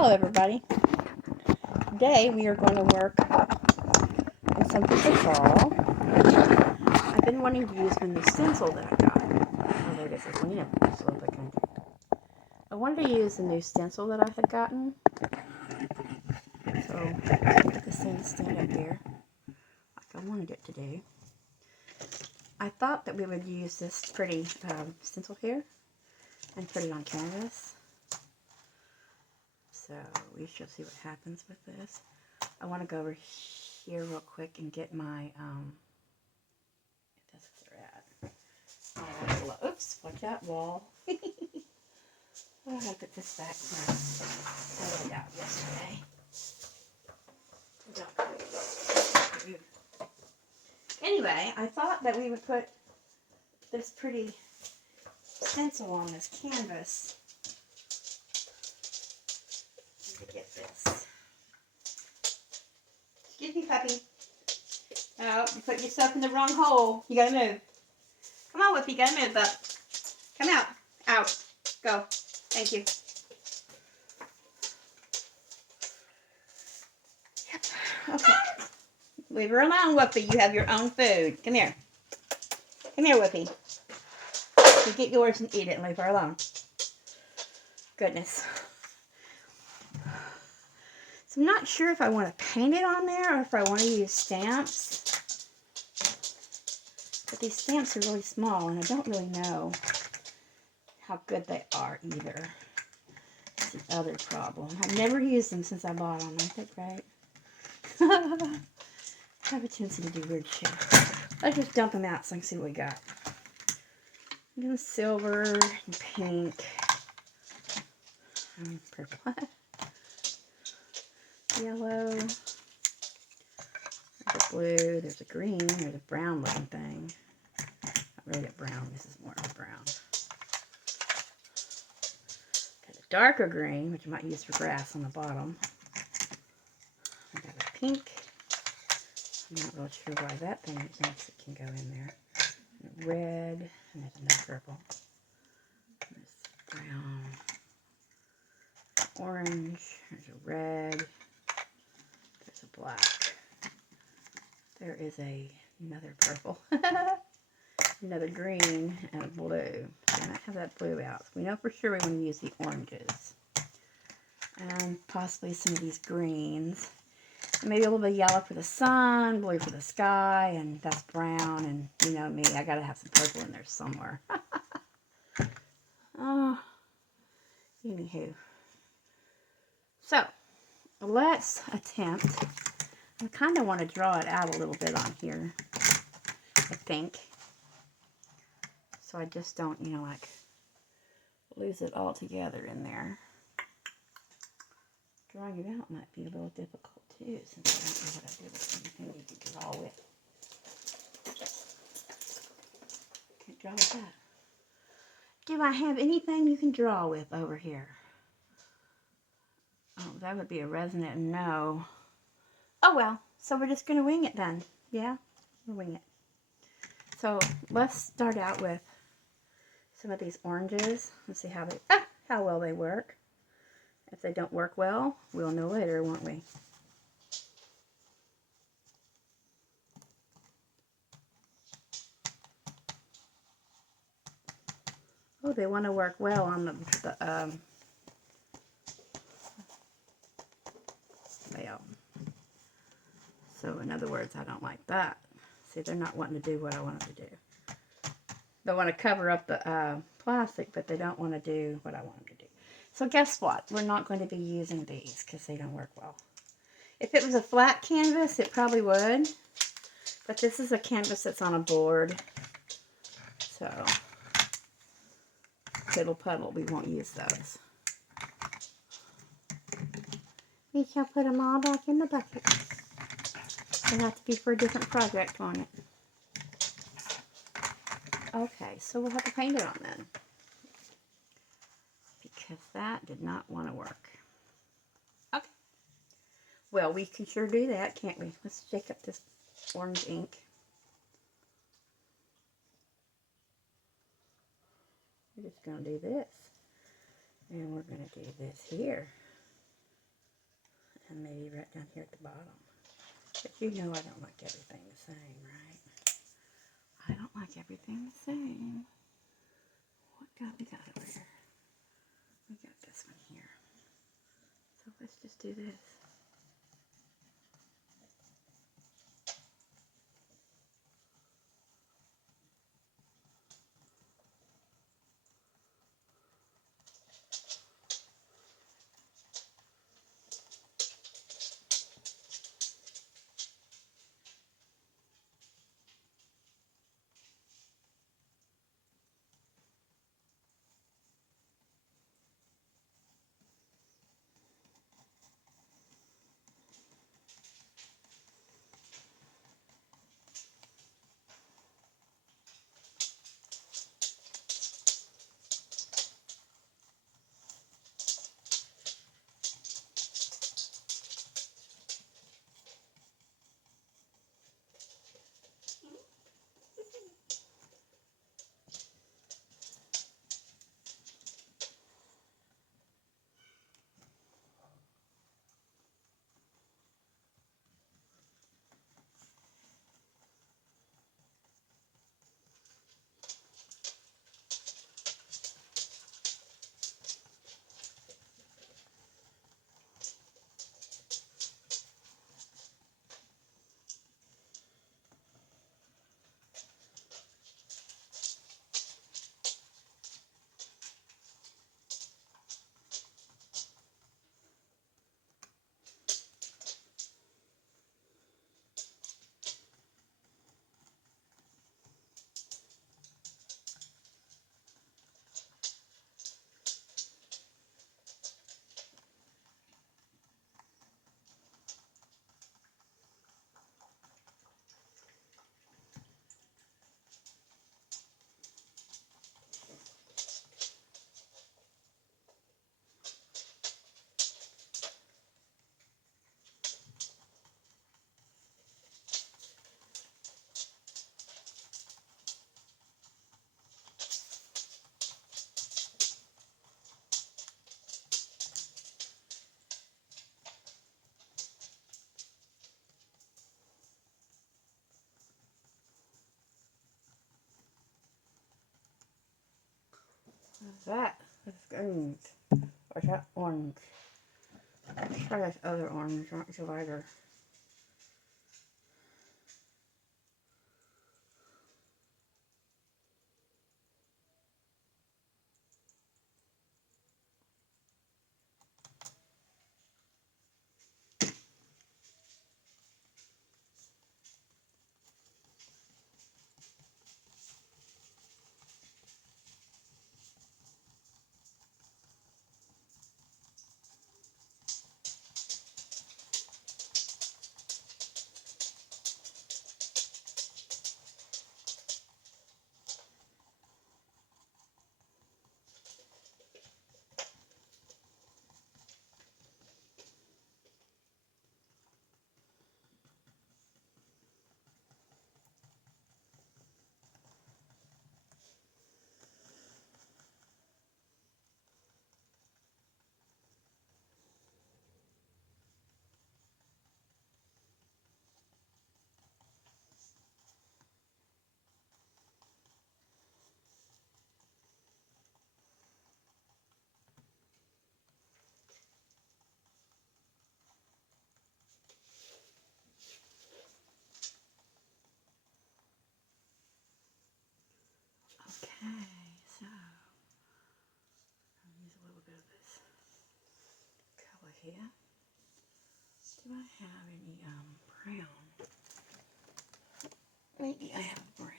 Hello everybody. Today we are going to work on something for fall. I've been wanting to use my new stencil that I got. Oh, there it is. This one, yeah. Just a little bit kind of. I wanted to use the new stencil that I had gotten. So, get this thing to stand up here like I wanted it to do. I thought that we would use this pretty stencil here and put it on canvas. So we shall see what happens with this. I want to go over here real quick and get my, that's where they're at. Oops, watch that wall. Oh, I gotta put this back that I got yesterday. Anyway, I thought that we would put this pretty stencil on this canvas. Let me get this. Excuse me, puppy. Oh, you put yourself in the wrong hole. You gotta move. Come on, Whoopi, you gotta move, bub. Come out. Out. Go. Thank you. Yep. Okay. Leave her alone, Whoopi. You have your own food. Come here. Come here, Whoopi. You get yours and eat it and leave her alone. Goodness. So I'm not sure if I want to paint it on there or if I want to use stamps. But these stamps are really small and I don't really know how good they are either. That's the other problem. I've never used them since I bought them. I think, right? I have a tendency to do weird shit. Let's just dump them out so I can see what we got. I'm doing silver and pink. And purple. Yellow. There's a blue. There's a green. There's a brown looking thing. Not really a brown. This is more of a brown. Got a darker green, which I might use for grass on the bottom. I got a pink. I'm not really sure why that thing thinks it can go in there. And a red. And there's another purple. There's brown. Orange. There's a red. There's a black. There is another purple. Another green and a blue. So I might have that blue out. We know for sure we want to use the oranges. And possibly some of these greens. And maybe a little bit of yellow for the sun, blue for the sky, and that's brown. And you know me, I gotta have some purple in there somewhere. Oh, anywho. So, let's attempt. I kind of want to draw it out a little bit on here, I think. So I just don't, you know, like, lose it all together in there. Drawing it out might be a little difficult, too, since I don't know what I do with anything you can draw with. Can't draw with that. Do I have anything you can draw with over here? Oh, that would be a resonant no. Oh, well, so we're just going to wing it then. Yeah, we'll wing it. So let's start out with some of these oranges and see how well they work. If they don't work well, we'll know later, won't we? Oh, they want to work well on the well. So in other words, I don't like that. See, they're not wanting to do what I want them to do. They want to cover up the plastic, but they don't want to do what I want them to do. So guess what? We're not going to be using these because they don't work well. If it was a flat canvas, it probably would. But this is a canvas that's on a board. So, piddle puddle, we won't use those. We shall put them all back in the bucket. It'll have to be for a different project, won't it? Okay, so we'll have to paint it on then. Because that did not want to work. Okay. Well, we can sure do that, can't we? Let's shake up this orange ink. We're just going to do this. And we're going to do this here. And maybe right down here at the bottom. But you know I don't like everything the same, right? I don't like everything the same. What got we got over here? We got this one here. So let's just do this. That is green. Or that orange. Let's try this other orange, much lighter. Okay, so I'll use a little bit of this color here. Do I have any brown? Maybe I have brown.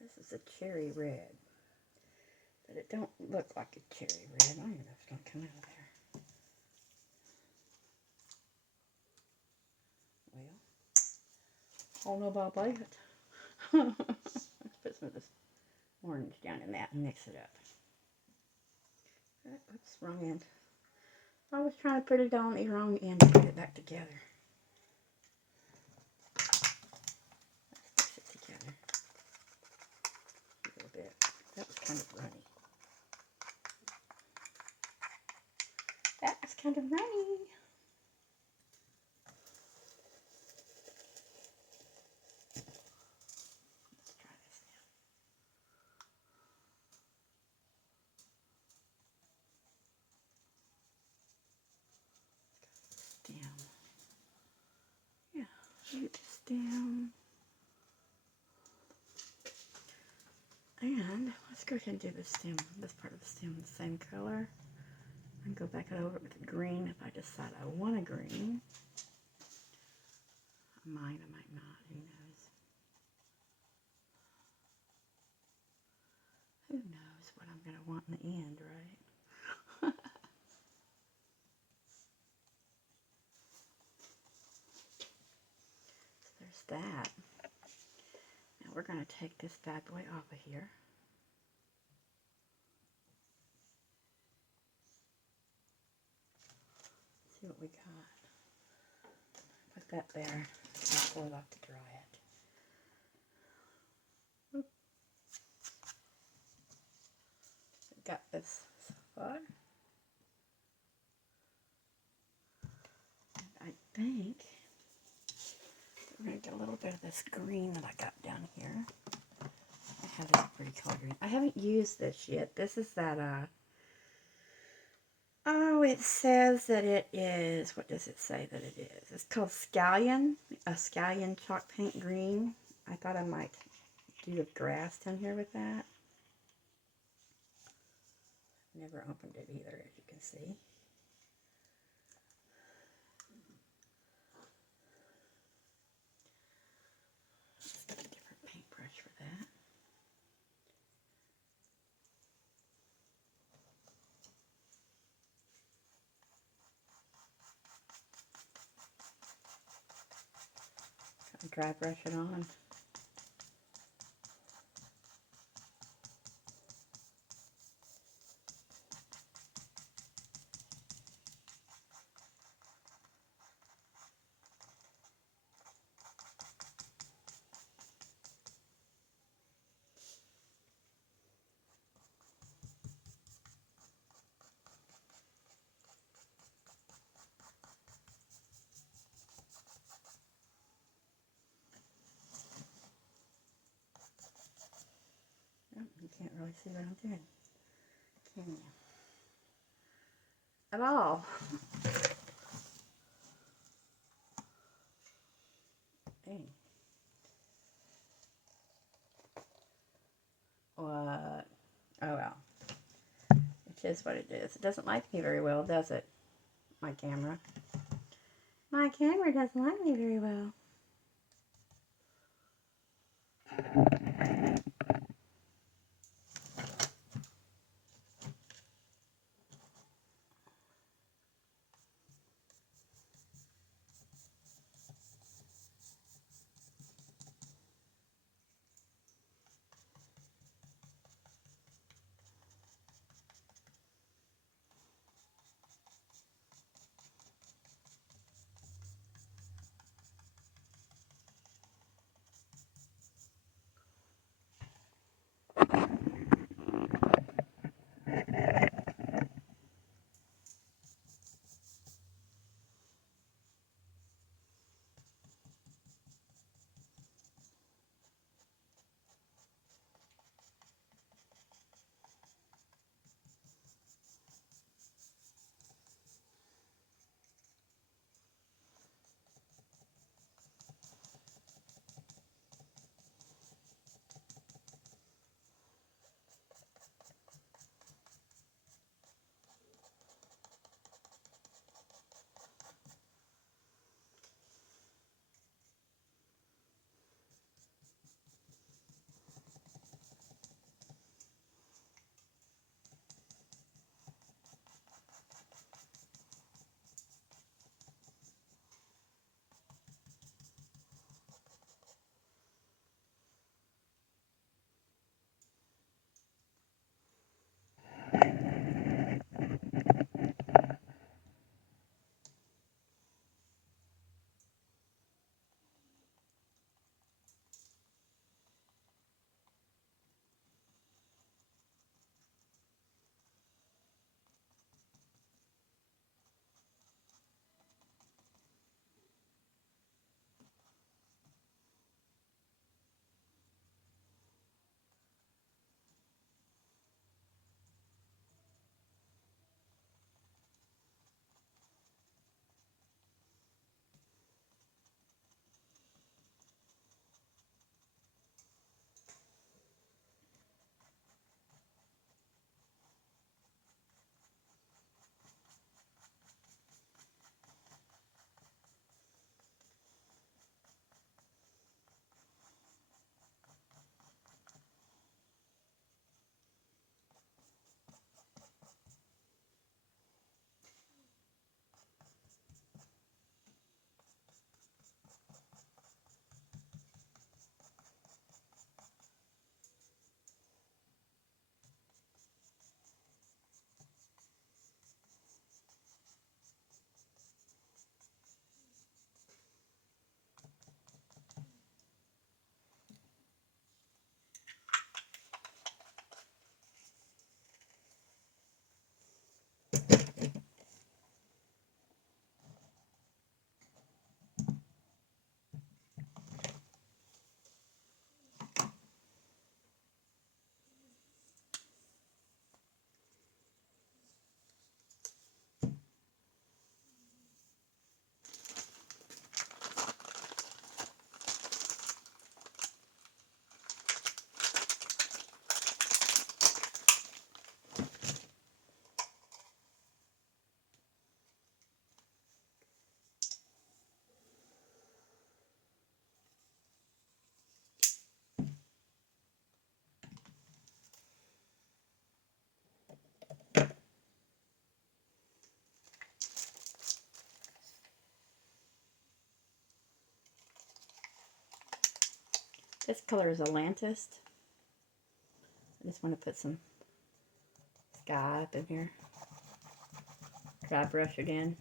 This is a cherry red, but it don't look like a cherry red. I don't even know if it's gonna come out of there. Well, I don't know about that. Let's put some of this orange down in that and mix it up. Oops, wrong end. I was trying to put it on the wrong end to put it back together. Let's mix it together a little bit. That was kind of runny. That was kind of rainy. Let's try this now. Down. Yeah, get this down. And let's go ahead and do the stem, this part of the stem the same color. And go back over it with the green if I decide I want a green. I might not, who knows. Who knows what I'm going to want in the end, right? So there's that. Now we're going to take this bad boy off of here. See what we got. Put that there. I'll pull it off to dry it. Oop. Got this so far. And I think we're going to get a little bit of this green that I got down here. I have this pretty color green. I haven't used this yet. This is that, oh, it says that it is, what does it say that it is? It's called Scallion, a Scallion chalk paint green. I thought I might do the grass down here with that. Never opened it either, as you can see. Let's get a different paintbrush for that. Dry brush it on. Oh, you can't really see what I'm doing, can you? At all. Dang. What? Oh well. It is what it is. It doesn't like me very well, does it? My camera. My camera doesn't like me very well. This color is Atlantis. I just want to put some sky up in here. Dry brush it in.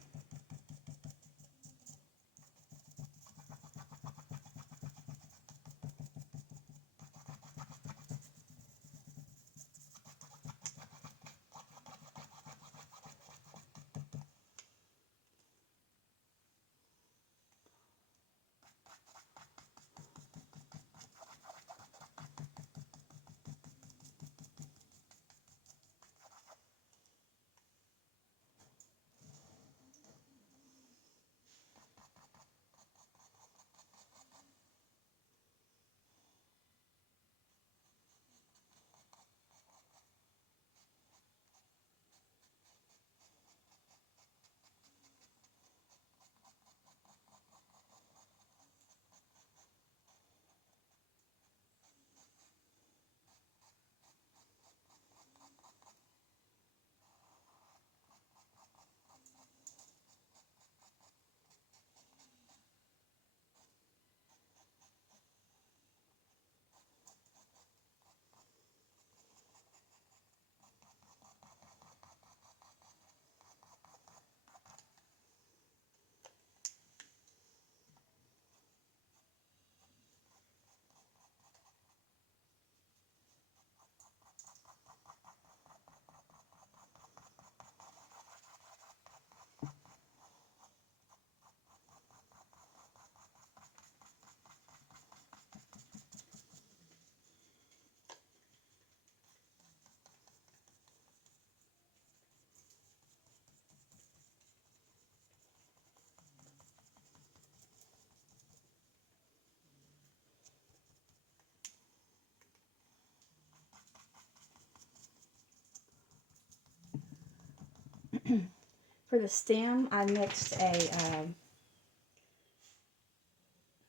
For the stem, I mixed let's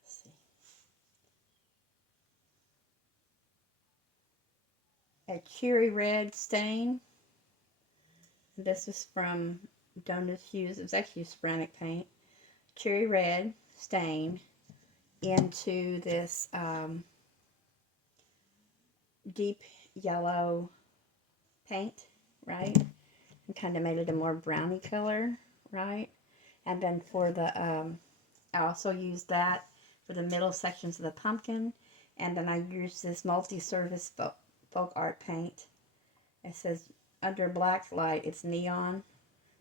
see, a cherry red stain. This is from Donut Hues. It was actually ceramic paint. Cherry red stain into this deep yellow paint, right? And kind of made it a more browny color, right? And then for the, I also used that for the middle sections of the pumpkin. And then I used this multi-surface folk art paint. It says under black light, it's neon.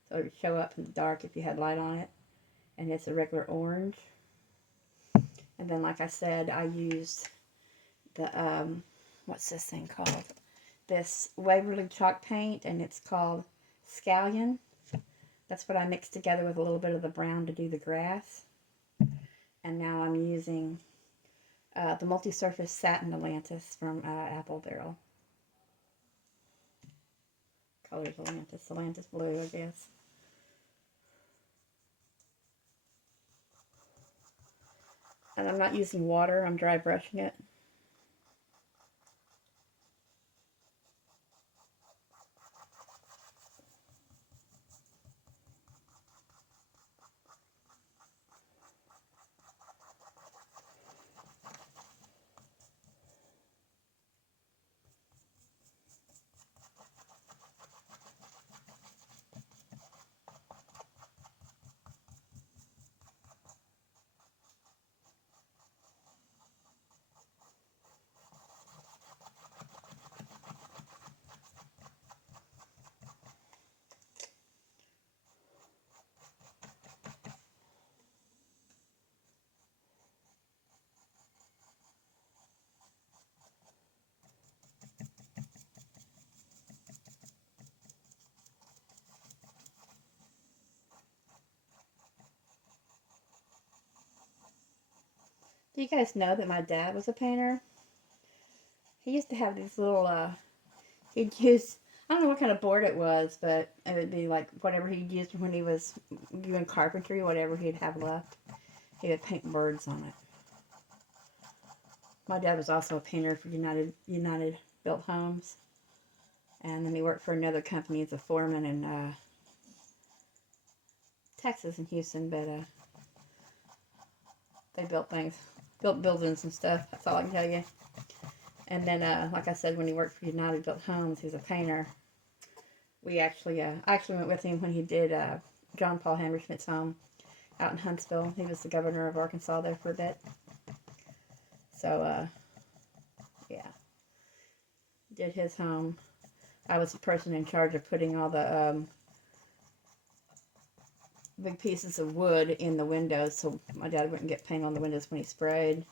So it would show up in the dark if you had light on it. And it's a regular orange. And then, like I said, I used the, what's this thing called? This Waverly chalk paint, and it's called Scallion. That's what I mixed together with a little bit of the brown to do the grass. And now I'm using the multi-surface satin Atlantis from Apple Barrel. Colors Atlantis. Atlantis blue, I guess. And I'm not using water. I'm dry brushing it. Do you guys know that my dad was a painter? He used to have these little, he'd use, I don't know what kind of board it was, but it would be like whatever he used when he was doing carpentry, whatever he'd have left. He would paint birds on it. My dad was also a painter for United Built Homes. And then he worked for another company as a foreman in Texas and Houston, but they built things built buildings and stuff. That's all I can tell you. And then, like I said, when he worked for United Built Homes, he was a painter. We actually, I actually went with him when he did John Paul Hammerschmidt's home out in Huntsville. He was the governor of Arkansas there for a bit. So, yeah, did his home. I was the person in charge of putting all the big pieces of wood in the windows so my dad wouldn't get paint on the windows when he sprayed.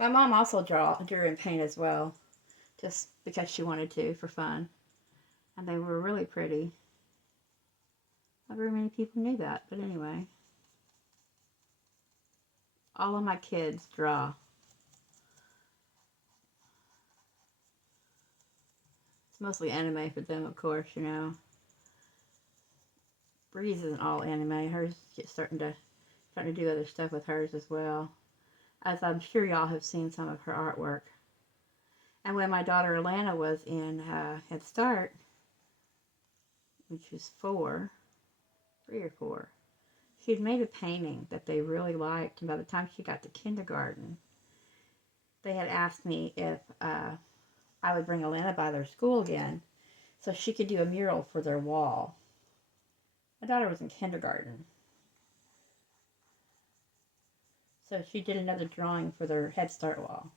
My mom also drew and paint as well, just because she wanted to for fun. And they were really pretty. Not very many people knew that, but anyway. All of my kids draw. It's mostly anime for them, of course, you know. Breeze isn't all anime. Hers is starting to do other stuff with hers as well. As I'm sure y'all have seen some of her artwork. And when my daughter Alana was in Head Start, which was 3 or 4, she had made a painting that they really liked. And by the time she got to kindergarten, they had asked me if I would bring Alana by their school again so she could do a mural for their wall. My daughter was in kindergarten. So she did another drawing for their Head Start wall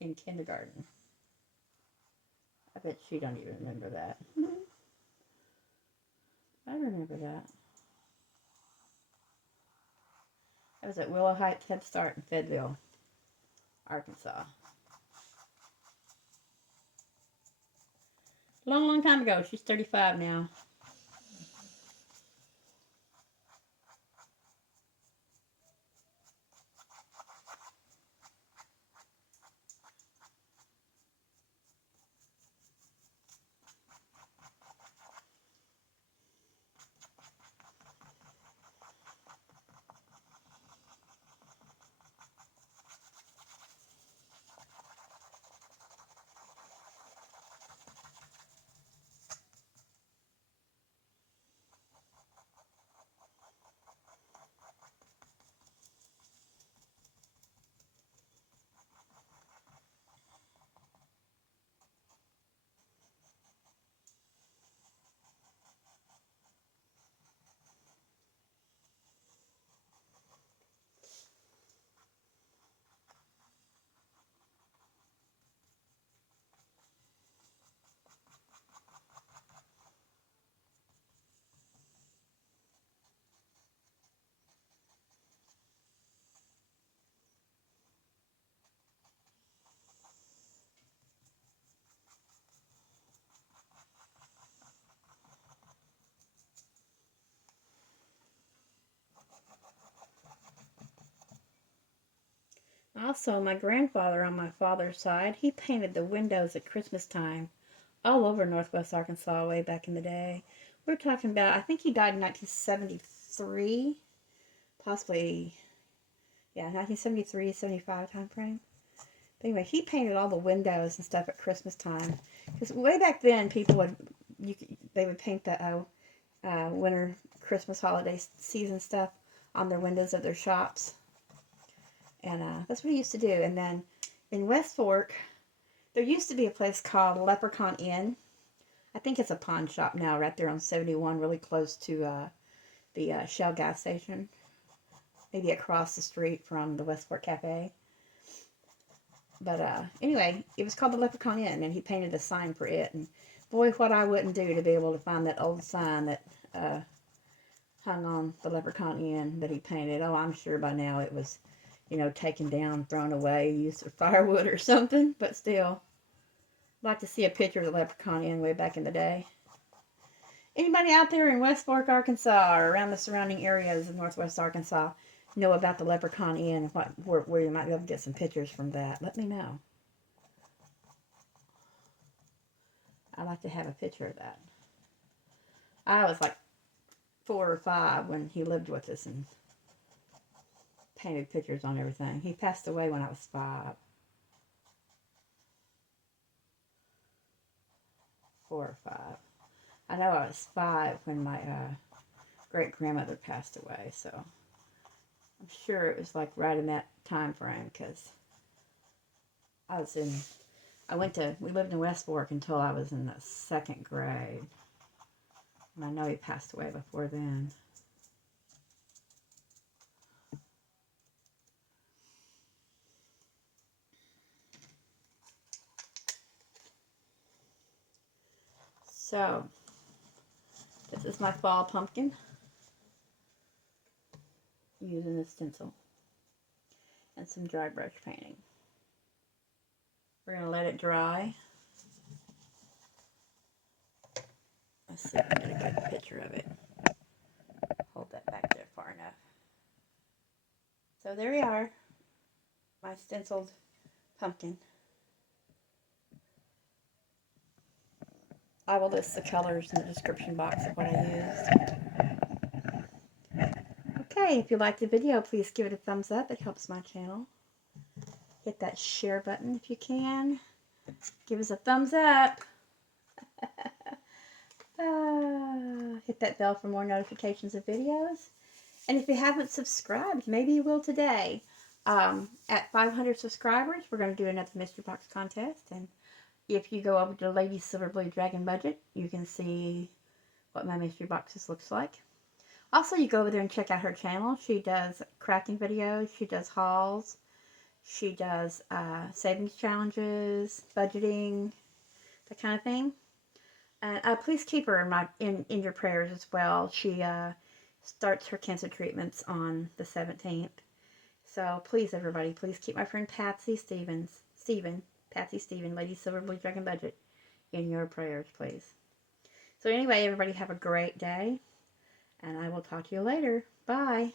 in kindergarten. I bet she don't even remember that. I remember that. I was at Willow Heights Head Start in Fayetteville, Arkansas. Long, long time ago. She's 35 now. Also, my grandfather on my father's side, he painted the windows at Christmas time all over Northwest Arkansas way back in the day. We're talking about, I think he died in 1973, possibly, yeah, 1973, 75 time frame. But anyway, he painted all the windows and stuff at Christmas time. Because way back then, people would, they would paint the winter Christmas holiday season stuff on their windows of their shops. And that's what he used to do. And then in West Fork, there used to be a place called Leprechaun Inn. I think it's a pawn shop now, right there on 71, really close to the Shell gas station. Maybe across the street from the West Fork Cafe. But anyway, it was called the Leprechaun Inn, and he painted a sign for it. And boy, what I wouldn't do to be able to find that old sign that hung on the Leprechaun Inn that he painted. Oh, I'm sure by now it was, taken down, thrown away, used for firewood or something. But still, I'd like to see a picture of the Leprechaun Inn way back in the day. Anybody out there in West Fork, Arkansas, or around the surrounding areas of Northwest Arkansas know about the Leprechaun Inn and where you might be able to get some pictures from that? Let me know. I'd like to have a picture of that. I was like 4 or 5 when he lived with us and painted pictures on everything. He passed away when I was 5. 4 or 5. I know I was 5 when my great-grandmother passed away, so I'm sure it was like right in that time frame, because we lived in West Fork until I was in the 2nd grade. And I know he passed away before then. So, this is my fall pumpkin. Using the stencil. And some dry brush painting. We're going to let it dry. Let's see if I can get a good picture of it. Hold that back there far enough. So there we are. My stenciled pumpkin. I will list the colors in the description box of what I used. Okay, if you liked the video, please give it a thumbs up. It helps my channel. Hit that share button if you can. Give us a thumbs up. Hit that bell for more notifications of videos. And if you haven't subscribed, maybe you will today. At 500 subscribers, we're going to do another mystery box contest. And if you go over to Lady Silverblade Dragon Budget, you can see what my mystery boxes looks like. Also, you go over there and check out her channel. She does crafting videos. She does hauls. She does savings challenges, budgeting, that kind of thing. And please keep her in your prayers as well. She starts her cancer treatments on the 17th. So please, everybody, please keep my friend Patsy Stephen, Lady Silverblade Dragon Budget, in your prayers, please. So anyway, everybody have a great day, and I will talk to you later. Bye.